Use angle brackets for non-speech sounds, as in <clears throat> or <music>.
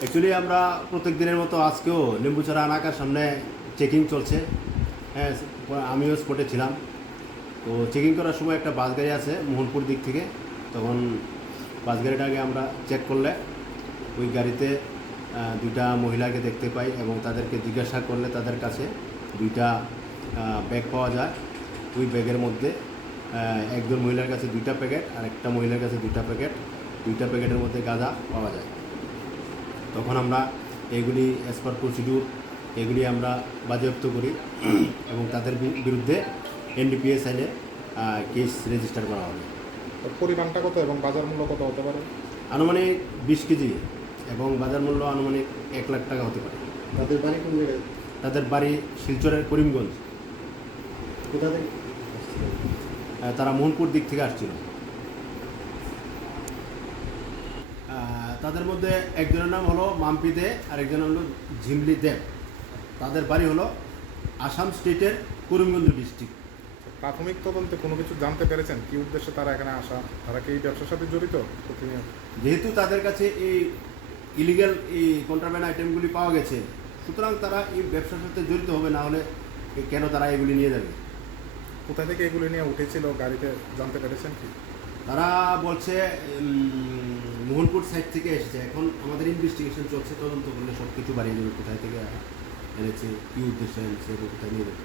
Actually আমরা প্রত্যেক দিনের মতো আজকেও লেম্বুছড়া এলাকার সামনে চেকিং চলছে। হ্যাঁ আমিও স্পটে ছিলাম। তো চেকিং করার সময় একটা বাস গাড়ি আছে মোহনপুর দিক থেকে। তখন বাস গাড়িটাকে আমরা চেক করলে, ওই গাড়িতে দুইটা মহিলাকে দেখতে পাই এবং তাদেরকে জিজ্ঞাসা করলে তাদের কাছে দুইটা ব্যাগ পাওয়া যায়। ওই ব্যাগের মধ্যে একজন মহিলার কাছে দুইটা প্যাকেট আর একটা মহিলার কাছে দুইটা প্যাকেট দুইটা প্যাকেটের মধ্যে গাঁজা পাওয়া যায়। তখন আমরা এগুলি অ্যাজ পার প্রসিডিউর এগুলি আমরা বাজেয়াপ্ত করি <clears throat> এবং তাদের বিরুদ্ধে এনডিপিএস আইনে কেস রেজিস্টার করা হবে। পরিমাণটা কত এবং বাজার মূল্য কত হতে পারে? আনুমানিক বিশ কেজি এবং বাজার মূল্য আনুমানিক এক লাখ টাকা হতে পারে। তাদের বাড়ি কোন জায়গায়? তাদের বাড়ি শিলচরের করিমগঞ্জ। কোথা থেকে? তারা মোহনপুর দিক থেকে আসছিল। তাদের মধ্যে একজনের নাম হলো মাম্পি দে আর একজনের হলো ঝিমলি দেব তাদের বাড়ি হলো আসাম স্টেটের করিমগঞ্জ ডিস্ট্রিক্ট। প্রাথমিক তদন্তে কোনো কিছু জানতে পেরেছেন? কি উদ্দেশ্যে তারা এখানে আসা? তারা কি এই ব্যবসার সাথে জড়িত? প্রতিনিয়ত। যেহেতু তাদের কাছে এই ইলিগ্যাল এই কন্ট্রাব্যান্ড আইটেমগুলি পাওয়া গেছে সুতরাং তারা এই ব্যবসার সাথে জড়িত হবে না হলে কেন তারা এগুলি নিয়ে যাবে? কোথা থেকে এগুলি নিয়ে উঠেছিল? গাড়িতে জানতে পেরেছেন কি? তারা বলছে মোহনপুর সাইড থেকে এসেছে। এখন আমাদের ইনভেস্টিগেশন চলছে, তদন্ত করলে সব কিছু বাড়িয়ে যাবে কোথায় থেকে এনেছে কী উদ্দেশ্যে এনেছে কোথায় নিয়ে যাবে।